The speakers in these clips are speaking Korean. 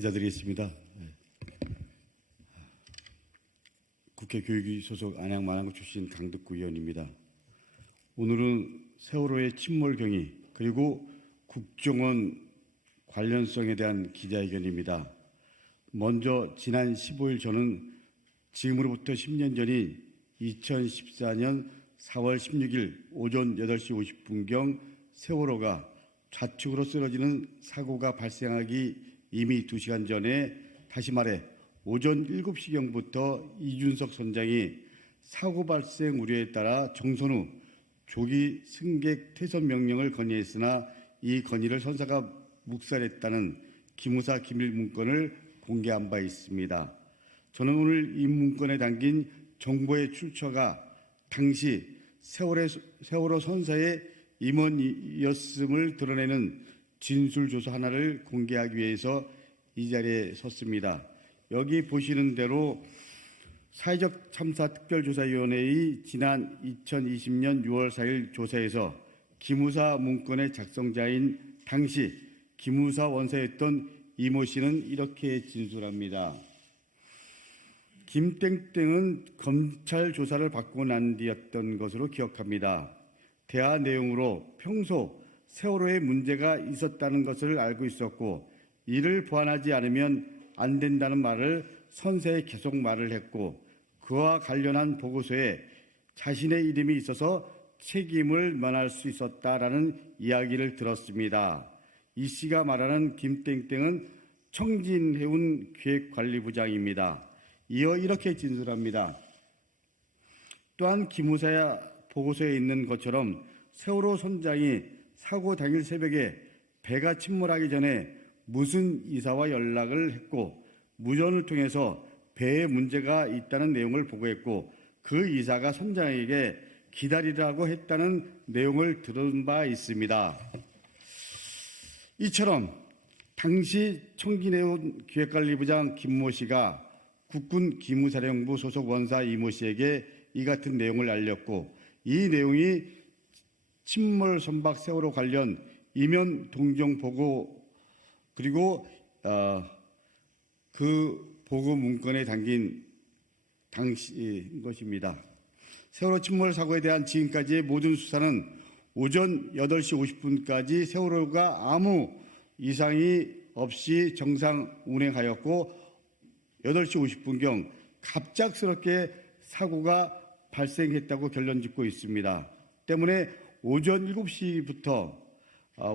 인사드리겠습니다. 국회 교육위 소속 안양 마랑구 출신 강덕구 의원입니다. 오늘은 세월호의 침몰 경위 그리고 국정원 관련성에 대한 기자회견입니다. 먼저 지난 15일 저는 지금으로부터 10년 전인 2014년 4월 16일 오전 8시 50분경 세월호가 좌측으로 쓰러지는 사고가 발생하기 이미 2시간 전에, 다시 말해 오전 7시경부터 이준석 선장이 사고 발생 우려에 따라 정선 후 조기 승객 퇴선 명령을 건의했으나 이 건의를 선사가 묵살했다는 기무사 기밀 문건을 공개한 바 있습니다. 저는 오늘 이 문건에 담긴 정보의 출처가 당시 세월호 선사의 임원이었음을 드러내는 진술조서 하나를 공개하기 위해서 이 자리에 섰습니다. 여기 보시는 대로 사회적 참사 특별조사위원회의 지난 2020년 6월 4일 조사에서 기무사 문건의 작성자인 당시 기무사 원사였던 이모 씨는 이렇게 진술합니다. 김땡땡은 검찰 조사를 받고 난 뒤였던 것으로 기억합니다. 대화 내용으로 평소 세월호에 문제가 있었다는 것을 알고 있었고 이를 보완하지 않으면 안 된다는 말을 선세에 계속 말을 했고 그와 관련한 보고서에 자신의 이름이 있어서 책임을 면할 수 있었다라는 이야기를 들었습니다. 이 씨가 말하는 김땡땡은 청진해운 기획관리부장입니다. 이어 이렇게 진술합니다. 또한 기무사 보고서에 있는 것처럼 세월호 선장이 사고 당일 새벽에 배가 침몰하기 전에 무슨 이사와 연락을 했고 무전을 통해서 배에 문제가 있다는 내용을 보고했고 그 이사가 선장에게 기다리라고 했다는 내용을 들은 바 있습니다. 이처럼 당시 청진해운 기획관리부장 김모 씨가 국군 기무사령부 소속 원사 이모 씨에게 이 같은 내용을 알렸고 이 내용이 침몰 선박 세월호 관련 이면 동정 보고 그리고 그 보고 문건에 담긴 당시 것입니다. 세월호 침몰 사고에 대한 지금까지의 모든 수사는 오전 8시 50분까지 세월호가 아무 이상이 없이 정상 운행하였고 8시 50분경 갑작스럽게 사고가 발생했다고 결론짓고 있습니다. 때문에 오전 7시부터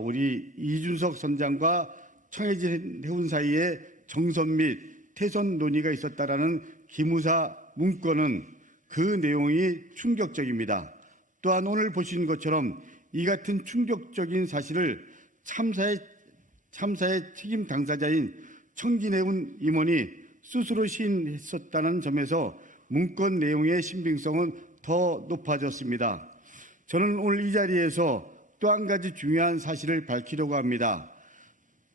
우리 이준석 선장과 청해진 해운 사이에 정선 및 퇴선 논의가 있었다라는 기무사 문건은 그 내용이 충격적입니다. 또한 오늘 보신 것처럼 이 같은 충격적인 사실을 참사의 책임 당사자인 청진해운 임원이 스스로 시인했었다는 점에서 문건 내용의 신빙성은 더 높아졌습니다. 저는 오늘 이 자리에서 또 한 가지 중요한 사실을 밝히려고 합니다.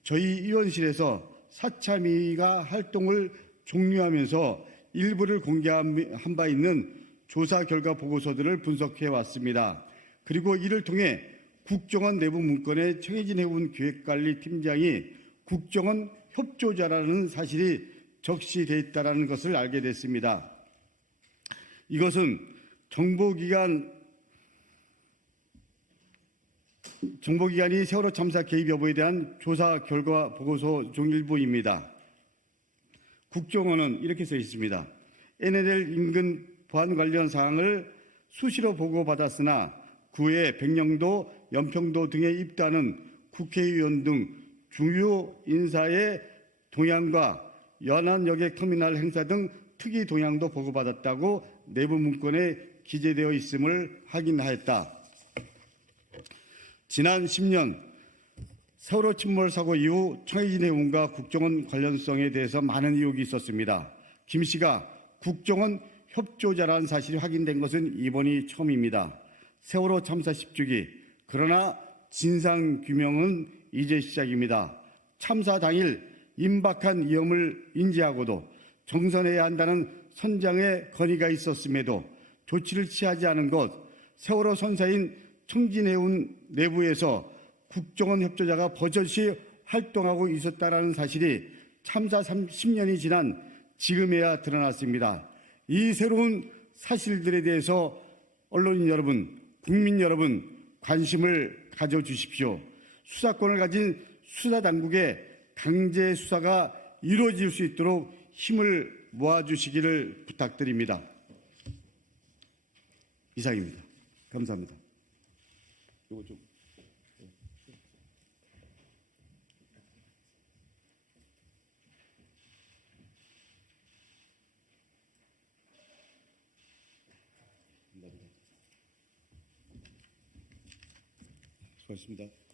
저희 의원실에서 사참위가 활동을 종료하면서 일부를 공개한 바 있는 조사 결과 보고서들을 분석해 왔습니다. 그리고 이를 통해 국정원 내부 문건에 청해진 해운 기획관리팀장이 국정원 협조자라는 사실이 적시되어 있다는 것을 알게 됐습니다. 이것은 정보기관이 세월호 참사 개입 여부에 대한 조사 결과 보고서 중 일부입니다. 국정원은 이렇게 써 있습니다. NLL 인근 보안 관련 사항을 수시로 보고받았으나 그 외에 백령도, 연평도 등에 입도하는 국회의원 등 주요 인사의 동향과 연안 여객 터미널 행사 등 특이 동향도 보고받았다고 내부 문건에 기재되어 있음을 확인하였다. 지난 10년 세월호 침몰 사고 이후 청해진 해운과 국정원 관련성에 대해서 많은 의혹이 있었습니다. 김 씨가 국정원 협조자라는 사실이 확인된 것은 이번이 처음입니다. 세월호 참사 10주기, 그러나 진상규명은 이제 시작입니다. 참사 당일 임박한 위험을 인지하고도 정선해야 한다는 선장의 건의가 있었음에도 조치를 취하지 않은 것, 세월호 선사인 청진해운 내부에서 국정원 협조자가 버젓이 활동하고 있었다는 사실이 참사 30년이 지난 지금에야 드러났습니다. 이 새로운 사실들에 대해서 언론인 여러분, 국민 여러분 관심을 가져주십시오. 수사권을 가진 수사당국의 강제 수사가 이루어질 수 있도록 힘을 모아주시기를 부탁드립니다. 이상입니다. 감사합니다. 이거 좀. 수고하셨습니다.